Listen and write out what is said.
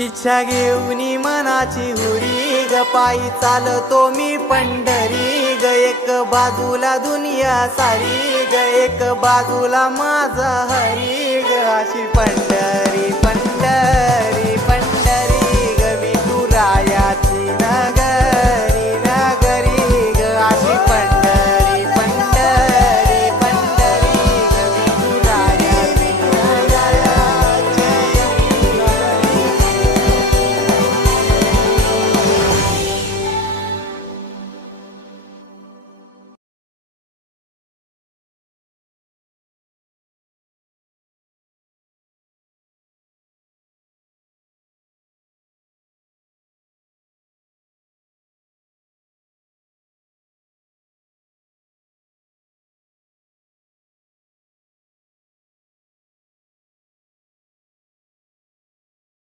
इच्छा घेऊनी मनाची हुरी ग पायी चालतो मी पंढरी ग एक बाजूला दुनिया सारी ग एक बाजूला माझा हरी ग अशी पंढरी